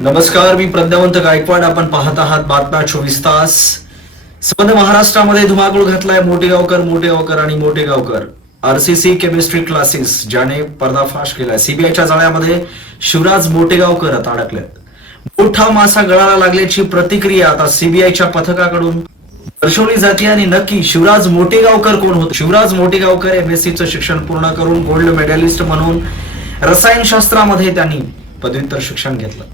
नमस्कार, मी प्रज्ञावंत गायकवाड. आपण पाहत आहात बातम्या 24 तास. संपूर्ण महाराष्ट्रामध्ये धुमाकूळ घातलाय मोठेगावकर आणि मोठेगावकर. आरसीसी केमिस्ट्री क्लासेस ज्याने पर्दाफाश केलाय. सीबीआयच्या जाळ्यामध्ये शिवराज मोठेगावकर आता अडकलेत. मोठा मासा गळाला लागल्याची प्रतिक्रिया आता सीबीआयच्या पथकाकडून दर्शवली जाते. आणि नक्की शिवराज मोठेगावकर कोण होते? शिवराज मोठेगावकर एमएससीचं शिक्षण पूर्ण करून गोल्ड मेडलिस्ट म्हणून रसायनशास्त्रामध्ये त्यांनी पदव्युत्तर शिक्षण घेतलं.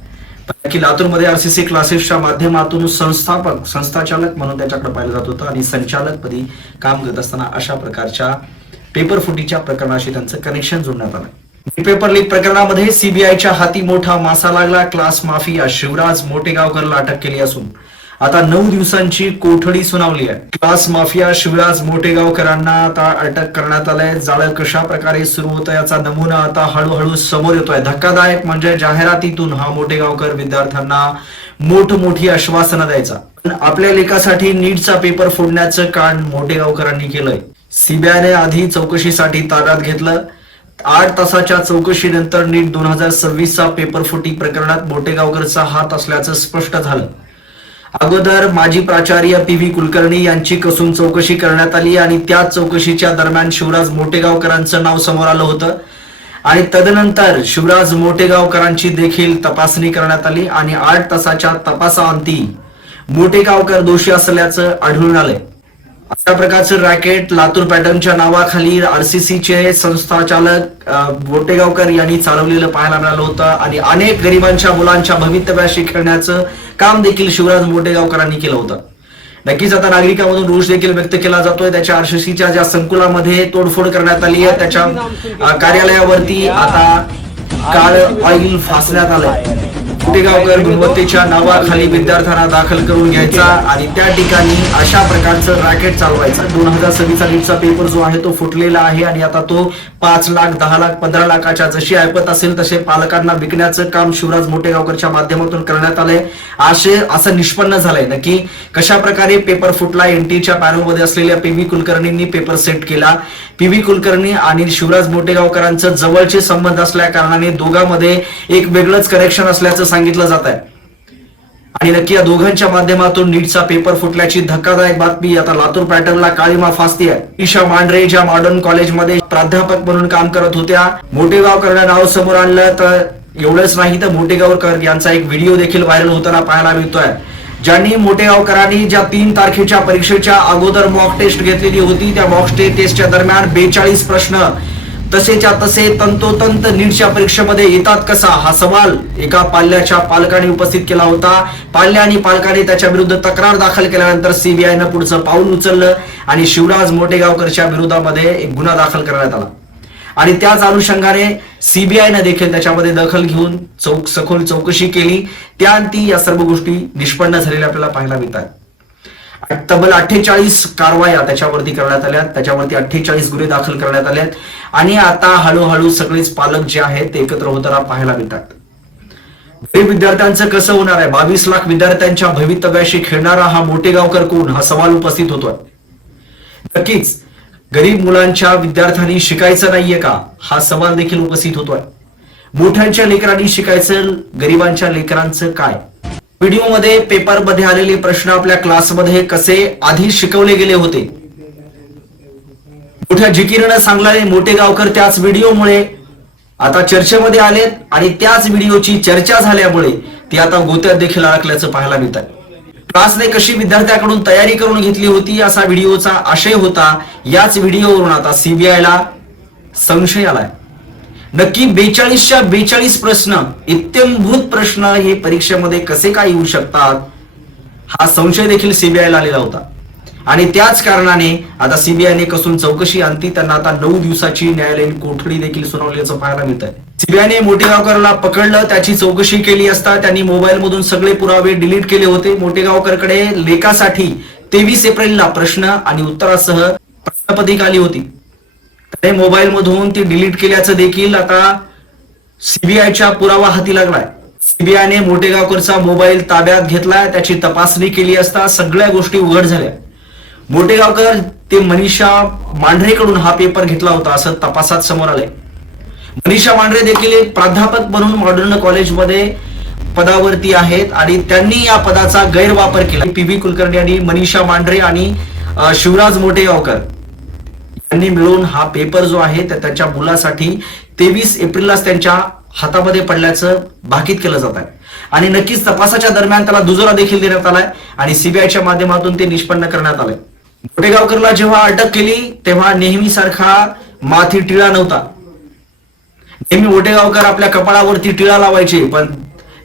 की लातूरमध्ये आरसीसी क्लासेसच्या माध्यमातून संस्थाचालक म्हणून त्याच्याकडे पाहिलं जात होतं आणि संचालकपदी काम करत असताना अशा प्रकारच्या पेपर फुटीच्या प्रकरणाशी त्यांचं कनेक्शन जोडण्यात आलं. पेपर लीक प्रकरणामध्ये सीबीआयच्या हाती मोठा मासा लागला. क्लास माफिया शिवराज मोठेगावकरला अटक केली असून आता 9 दिवसांची कोठडी सुनावली आहे. क्लास माफिया शिवराज मोठेगावकरांना आता अटक करण्यात आलंय. जाळं कशा प्रकारे सुरू होतं याचा नमुना आता हळूहळू समोर येतोय. धक्कादायक म्हणजे जाहिरातीतून हा मोठेगावकर विद्यार्थ्यांना मोठी आश्वासनं द्यायचा. पण आपल्या लेखासाठी नीटचा पेपर फोडण्याचं कांड मोठेगावकरांनी केलंय. सीबीआयने आधी चौकशीसाठी ताब्यात घेतलं. 8 तासाच्या चौकशीनंतर नीट 2026चा पेपर फुटी प्रकरणात मोठेगावकरचा हात असल्याचं स्पष्ट झालं. अगोदर माजी प्राचार्य पी.व्ही. कुलकर्णी यांची कसून चौकशी करण्यात आली आणि त्याच चौकशीच्या दरम्यान शिवराज मोठेगावकरांचं नाव समोर आलं होतं. आणि तदनंतर शिवराज मोठेगावकरांची देखील तपासणी करण्यात आली आणि 8 तासाच्या तपासाअंती मोठेगावकर दोषी असल्याचं आढळून आलंय. अशा प्रकारचं रॅकेट लातूर पॅटर्नच्या नावाखाली आरसीसीचे संस्थाचालक मोठेगावकर यांनी चालवलेलं पाहायला मिळालं होतं. आणि अनेक गरिबांच्या मुलांच्या भवितव्याशी खेळण्याचं काम देखील शिवराज मोठेगावकरांनी केलं होतं. नक्कीच आता नागरिकांमधून रोष देखील व्यक्त केला जातोय. त्याच्या आरसीसीच्या ज्या संकुलामध्ये तोडफोड करण्यात आली आहे त्याच्या कार्यालयावरती आता काळ ऑइल फासण्यात आलंय. मोठेगावकर गुणवत्तेच्या नावाखाली विद्यार्थ्यांना दाखल करून घ्यायचा आणि त्या ठिकाणी अशा प्रकारचं रॅकेट चालवायचा. 2026चा नीटचा पेपर जो आहे तो फुटलेला आहे आणि आता तो 5 लाख 10 लाख 15 लाखाच्या जशी ऐपत असेल तसे पालकांना विकण्याचं काम शिवराज मोठेगावकरच्या माध्यमातून करण्यात आलंय. असं निष्पन्न झालंय. नक्की कशा प्रकारे पेपर फुटला? एनटीच्या पॅनलमध्ये असलेल्या पी.व्ही. कुलकर्णींनी पेपर सेट केला. पी.व्ही. कुलकर्णी आणि शिवराज मोठेगावकरांचं जवळचे संबंध असल्या कारणाने दोघांमध्ये एक वेगळंच कनेक्शन असल्याचं सांगितलं जात आहे. आणि नक्की या दोघांच्या माध्यमातून नीटचा पेपर फुटल्याची धक्कादायक बातमी आता लातूर पॅटर्नला काळीमा फासती आहे. ईशा मांढरे ज्या मॉडर्न कॉलेजमध्ये प्राध्यापक म्हणून काम करत होत्या, मोठेगावकरांना नाव समोर आणलं. तर एवढंच नाही तर मोठेगावकर यांचा एक व्हिडिओ देखील व्हायरल होताना पाहायला मिळतोय. ज्यांनी मोठेगावकरांनी ज्या 3 तारखेच्या परीक्षेच्या अगोदर मॉक टेस्ट घेतलेली होती त्या मॉक टेस्टच्या दरम्यान 42 प्रश्न तसेच्या तसे तंतोतंत नीटच्या परीक्षेमध्ये येतात कसा हा सवाल एका पाल्याच्या पालकाने उपस्थित केला होता. पाल्य आणि पालकाने त्याच्या विरुद्ध तक्रार दाखल केल्यानंतर सीबीआयनं पुढचं पाऊल उचललं आणि शिवराज मोठेगावकरच्या विरोधामध्ये एक गुन्हा दाखल करण्यात आला. आणि त्याच अनुषंगाने सीबीआयनं देखील त्याच्यामध्ये दखल घेऊन सखोल चौकशी केली. त्याअंती या सर्व गोष्टी निष्पन्न झालेल्या आपल्याला पाहायला मिळतात. तब्बल 48 कारवाया त्याच्यावरती करण्यात आल्या. त्याच्यावरती 48 गुन्हे दाखल करण्यात आलेत आणि आता हळूहळू सगळेच पालक जे आहेत ते एकत्र होताना पाहायला मिळतात. गरीब विद्यार्थ्यांचं कसं होणार आहे? 22 लाख विद्यार्थ्यांच्या भवितव्याशी खेळणारा हा मोठेगावकर कोण हा सवाल उपस्थित होतोय. नक्कीच गरीब मुलांच्या विद्यार्थ्यांनी शिकायचं नाहीये का हा सवाल देखील उपस्थित होतोय. मोठ्यांच्या लेकरांनी शिकायचं, गरीबांच्या लेकरांचं काय? व्हिडिओमध्ये पेपरमध्ये आलेले प्रश्न आपल्या क्लासमध्ये कसे आधी शिकवले गेले होते मोठ्या जिकिरीनं सांगणारे मोठेगावकर त्याच व्हिडिओमुळे आता चर्चेमध्ये आलेत आणि त्याच व्हिडिओची चर्चा झाल्यामुळे ती आता गोत्यात देखील अडकल्याचं पाहायला मिळत आहे. क्लासने कशी विद्यार्थ्याकडून तयारी करून घेतली होती असा व्हिडिओचा आशय होता. याच व्हिडिओवरून आता सीबीआयला संशय आलाय. नक्की 42च्या 42 प्रश्न, इत्यंभूत प्रश्न हे परीक्षेमध्ये कसे काय येऊ शकतात हा संशय देखील सीबीआयला आलेला होता. आणि त्याच कारणाने आता सीबीआयने कसून चौकशी अंती त्यांना आता 9 दिवसाची न्यायालयीन कोठडी देखील सुनावल्याचं पाहायला मिळत आहे. सीबीआयने मोठेगावकरला पकडलं, त्याची चौकशी केली असता त्यांनी मोबाईल मधून सगळे पुरावे डिलीट केले होते. मोठेगावकरकडे लेखासाठी 23 एप्रिलला प्रश्न आणि उत्तरासह प्रश्नपत्रिका आली होती. मोबाईल मधून ती डिलीट केल्याचं देखील आता सीबीआयच्या पुरावा हाती लागलाय. सीबीआयने मोठेगावकरचा मोबाईल ताब्यात घेतलाय. त्याची तपासणी केली असता सगळ्या गोष्टी उघड झाल्या. मोठेगावकर ते मनीषा मांढरेकडून हा पेपर घेतला होता असं तपासात समोर आलंय. मनीषा मांढरे देखील एक प्राध्यापक म्हणून मॉडर्न कॉलेजमध्ये पदावरती आहेत आणि त्यांनी या पदाचा गैरवापर केला. पी.व्ही. कुलकर्णी आणि मनीषा मांढरे आणि शिवराज मोटेगावकर यांनी मिळून हा पेपर जो आहे त्याच्या मुलासाठी 23 एप्रिललाच त्यांच्या हातामध्ये पडल्याचं भाकीत केलं जात आहे. आणि नक्कीच तपासाच्या दरम्यान त्याला दुजोरा देखील देण्यात आलाय आणि सीबीआयच्या माध्यमातून ते निष्पन्न करण्यात आलंय. मोटेगावकरला जेव्हा अटक केली तेव्हा नेहमीसारखा माथी टिळा नव्हता. नेहमी मोटेगावकर आपल्या कपाळावरती टिळा लावायचे, पण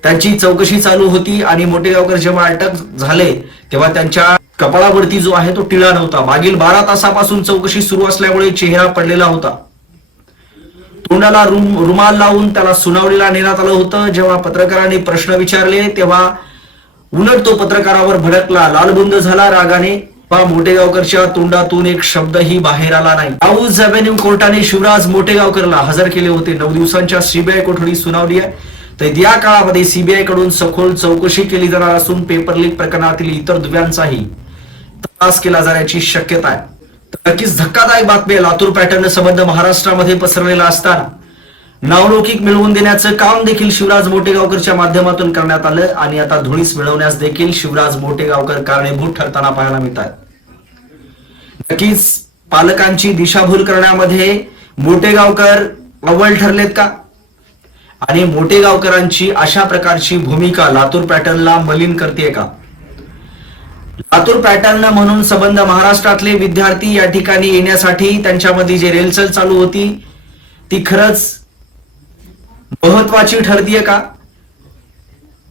त्यांची चौकशी चालू होती आणि मोटेगावकर जेव्हा अटक झाले तेव्हा त्यांच्या कपाळावरती जो आहे तो टिळा नव्हता. मागील 12 तासापासून चौकशी सुरू असल्यामुळे चेहरा पडलेला होता. तोंडाला रुमाल लावून त्याला सुनावणीला नेण्यात आलं होतं. जेव्हा पत्रकारांनी प्रश्न विचारले तेव्हा उलट तो पत्रकारावर भडकला, लालबुंद झाला रागाने. मोटेगावकरच्या तोंडातून एक शब्दही बाहेर आला नाही. हाऊस अव्हेन्यू कोर्टाने शिवराज मोटेगावकरला हजर केले होते. 9 दिवसांच्या सीबीआय कोठडी सुनावली आहे. तर या काळामध्ये सीबीआय कडून सखोल चौकशी केली जाणार असून पेपर लीक प्रकरणातील इतर दुव्यांचाही तपास केला जाण्याची शक्यता आहे. तर नक्कीच धक्कादायक बातमी आहे. लातूर पॅटर्न संबंध महाराष्ट्रामध्ये पसरलेला असताना नावलौकिक मिळवून देण्याचं काम देखील शिवराज मोटेगावकरच्या माध्यमातून करण्यात आलं आणि आता धुळीस मिळवण्यास देखील शिवराज मोटेगावकर कारणीभूत ठरताना पाहायला मिळत आहेत. नक्कीच पालकांची दिशाभूल करण्यामध्ये मोटेगावकर अव्वल ठरलेत का? आणि मोटेगावकरांची अशा प्रकारची भूमिका लातूर पॅटर्नला मलिन करते का? लातूर पॅटर्न म्हणून संबंध महाराष्ट्रातले विद्यार्थी या ठिकाणी येण्यासाठी त्यांच्यामध्ये जे रेलचल चालू होती ती खरंच महत्वाची ठरतीये का?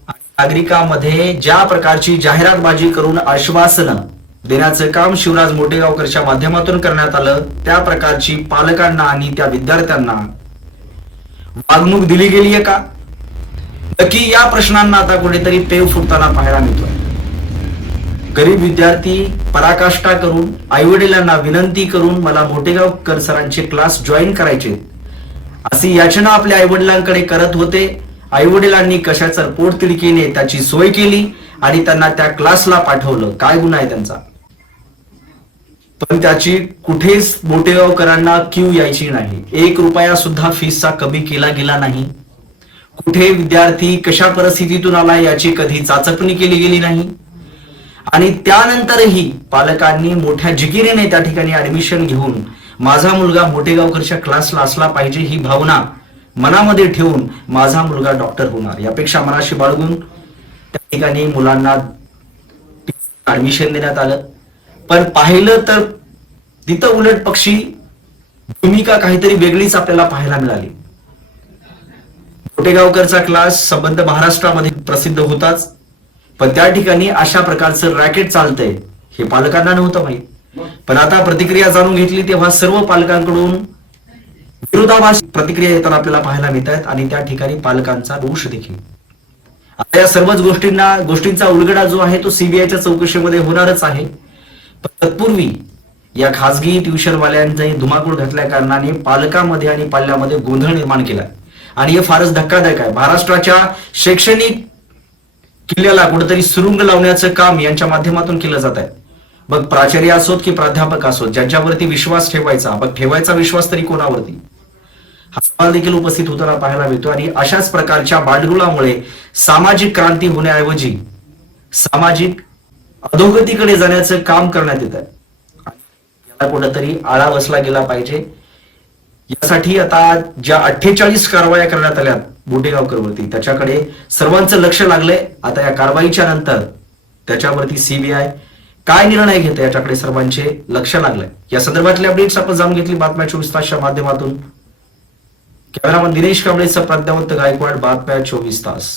नागरिकांमध्ये ज्या प्रकारची जाहिरातबाजी करून आश्वासनं देण्याचं काम शिवराज मोटेगावकरच्या माध्यमातून करण्यात आलं, त्या प्रकारची पालकांना आणि त्या विद्यार्थ्यांना वागणूक दिली गेली आहे का? नक्की या प्रश्नांना आता कुठेतरी पेव फुटताना पाहायला मिळतोय. गरीब विद्यार्थी पराकाष्ठा करून आईवडिलांना विनंती करून मला मोटेगावकर सरांचे क्लास जॉईन करायचे अशी याचना आपल्या आईवडिलांकडे करत होते. आईवडिलांनी कशाचं पोटतिडकीने त्याची सोय केली आणि त्यांना त्या क्लासला पाठवलं. काय गुन्हा आहे त्यांचा? पण त्याची कुठेच मोटेगावकरांना क्यू यायची नाही. 1 रुपया सुद्धा फीसचा कमी केला गेला नाही. कुठे विद्यार्थी कशा परिस्थितीतून आला याची कधी चाचपणी केली गेली नाही. आणि त्यानंतरही पालकांनी मोठ्या जिकिरीने त्या ठिकाणी ऍडमिशन घेऊन माझा मुलगा मोटेगावकरच्या क्लासला असला पाहिजे ही भावना मनामध्ये ठेवून माझा मुलगा डॉक्टर होणार यापेक्षा मनाशी बाळगून त्या ठिकाणी मुलांना ऍडमिशन देण्यात आलं. पण पाहिलं तर तिथं उलट पक्षी भूमिका काहीतरी वेगळीच आपल्याला पाहायला मिळाली. मोटेगावकरचा क्लास संबंध महाराष्ट्रामध्ये प्रसिद्ध होताच, पण त्या ठिकाणी अशा प्रकारचं रॅकेट चालतंय हे पालकांना नव्हतं माहित. पण आता प्रतिक्रिया जाणून घेतली तेव्हा सर्व पालकांकडून विरोधाभास प्रतिक्रिया येताना आपल्याला पाहायला मिळत आहेत आणि त्या ठिकाणी पालकांचा रोष देखील. आता या सर्वच गोष्टींचा उलगडा जो आहे तो सीबीआयच्या चौकशीमध्ये होणारच आहे. तत्पूर्वी या खासगी ट्युशनवाल्यांनी धुमाकूळ घातल्या कारणाने पालकांमध्ये आणि पाल्यामध्ये गोंधळ निर्माण केलाय आणि हे फारच धक्कादायक आहे. महाराष्ट्राच्या शैक्षणिक किल्ल्याला कुठेतरी सुरुंग लावण्याचं काम यांच्या माध्यमातून केलं जात आहे. मग प्राचार्य असोत की प्राध्यापक असोत, ज्यांच्यावरती विश्वास ठेवायचा, मग ठेवायचा विश्वास तरी कोणावरती, हा सवाल देखील उपस्थित होताना पाहायला मिळतो. आणि अशाच प्रकारच्या बांडगुळामुळे सामाजिक क्रांती होण्याऐवजी सामाजिक अधोगतीकडे जाण्याचं काम करण्यात येत आहे. याला कुठेतरी आळा बसला गेला पाहिजे. यासाठी आता ज्या 48 कारवाया करण्यात आल्या मोटेगावकरवरती त्याच्याकडे सर्वांचं लक्ष लागलंय. आता या कारवाईच्या नंतर त्याच्यावरती सीबीआय काय निर्णय घेते याच्याकडे सर्वांचे लक्ष लागलंय. या संदर्भातले अपडेट्स आपण जाणून घेतली बातम्या 24 तासच्या माध्यमातून. कॅमेरामन दिनेश कांबळेसह प्राध्यापक गायकवाड, बातम्या 24 तास.